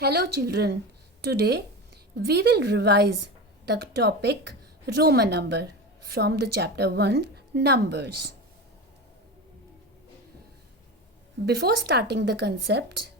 Hello children, today we will revise the topic Roman number from the chapter 1 Numbers. Before starting the concept,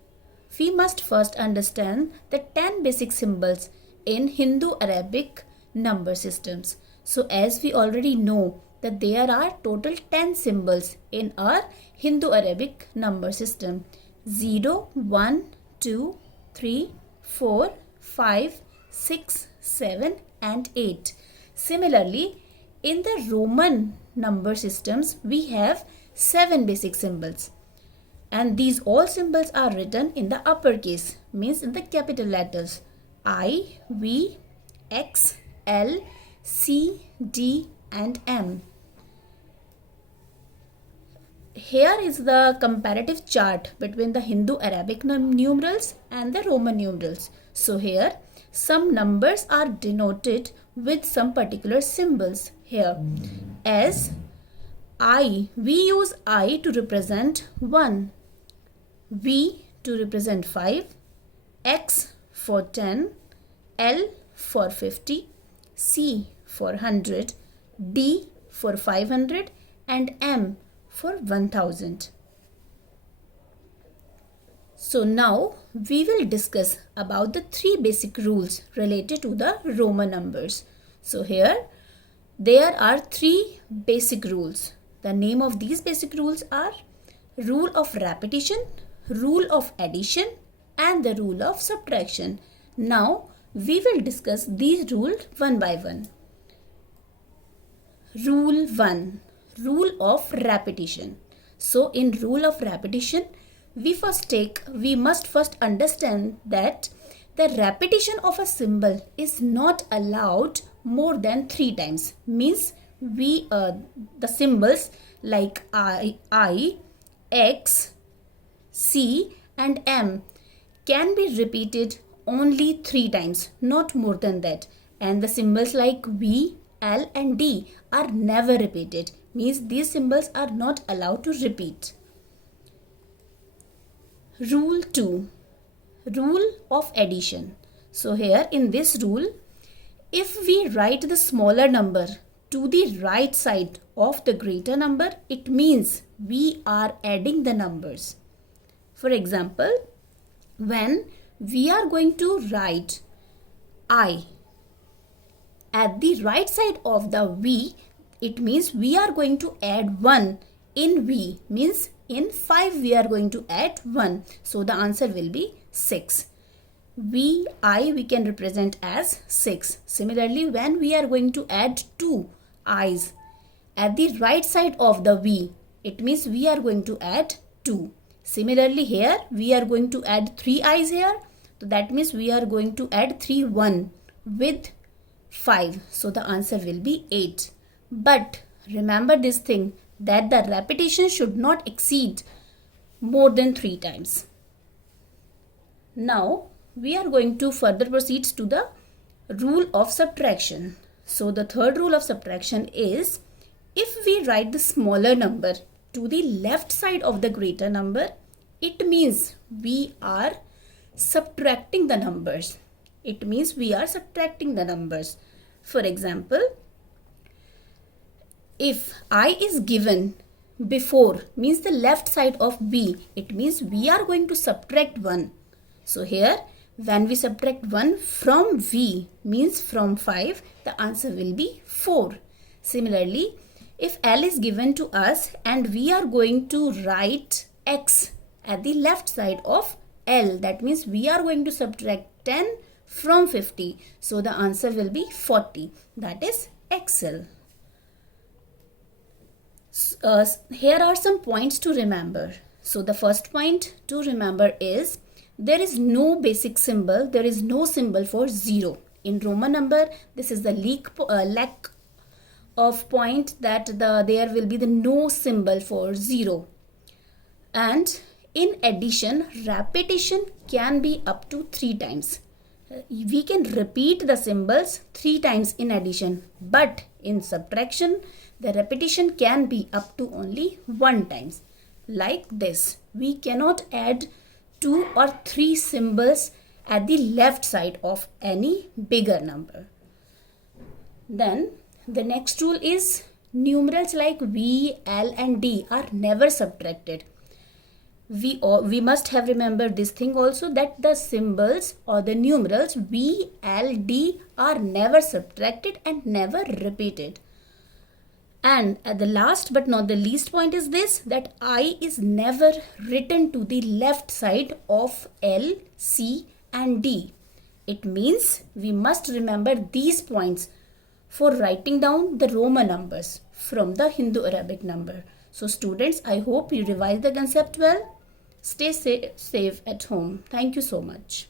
we must first understand the 10 basic symbols in Hindu-Arabic number systems. So as we already know that there are total 10 symbols in our Hindu-Arabic number system. 0, 1, 2, 3, 4, 5, 6, 7 and 8. Similarly, in the Roman number systems, we have 7 basic symbols. And these all symbols are written in the uppercase, means in the capital letters. I, V, X, L, C, D and M. Here is the comparative chart between the Hindu-Arabic numerals and the Roman numerals. So here some numbers are denoted with some particular symbols here. As I, we use I to represent 1, V to represent 5, X for 10, L for 50, C for 100, D for 500 and M for 1000. So now we will discuss about the 3 basic rules related to the Roman numbers. So here there are 3 basic rules. The name of these basic rules are rule of repetition, rule of addition and the rule of subtraction. Now we will discuss these rules one by one. Rule 1. Rule of repetition. So in rule of repetition, we must first understand that the repetition of a symbol is not allowed more than 3 times. Means the symbols like I, X, C and M can be repeated only 3 times, not more than that. And the symbols like V, L and D are never repeated. Means these symbols are not allowed to repeat. Rule 2. Rule of addition. So here in this rule, if we write the smaller number to the right side of the greater number, it means we are adding the numbers. For example, when we are going to write I at the right side of the V, it means we are going to add 1 in V, means in 5 we are going to add 1. So the answer will be 6. I we can represent as 6. Similarly, when we are going to add 2 I's at the right side of the V, it means we are going to add 2. Similarly, here we are going to add 3 I's here. So that means we are going to add 1 with 5. So the answer will be 8. But remember this thing, that the repetition should not exceed more than 3 times. Now we are going to further proceed to the rule of subtraction. So the third rule of subtraction is, if we write the smaller number to the left side of the greater number, it means we are subtracting the numbers. It means we are subtracting the numbers. For example, if I is given before, means the left side of B, it means we are going to subtract 1. So here when we subtract 1 from V, means from 5, the answer will be 4. Similarly, if L is given to us and we are going to write X at the left side of L, that means we are going to subtract 10 from 50. So the answer will be 40. That is XL. Here are some points to remember. So the first point to remember is, there is no basic symbol, there is no symbol for 0. In Roman number, this is the lack of point, that there will be the no symbol for 0. And in addition, repetition can be up to 3 times. We can repeat the symbols 3 times in addition, but in subtraction, the repetition can be up to only 1 times. Like this, we cannot add 2 or 3 symbols at the left side of any bigger number. Then the next rule is numerals like V, L and D are never subtracted. We must have remembered this thing also, that the symbols or the numerals V, L, D are never subtracted and never repeated. And at the last but not the least point is this, that I is never written to the left side of L, C and D. It means we must remember these points for writing down the Roman numbers from the Hindu-Arabic number. So students, I hope you revise the concept well. Stay safe at home. Thank you so much.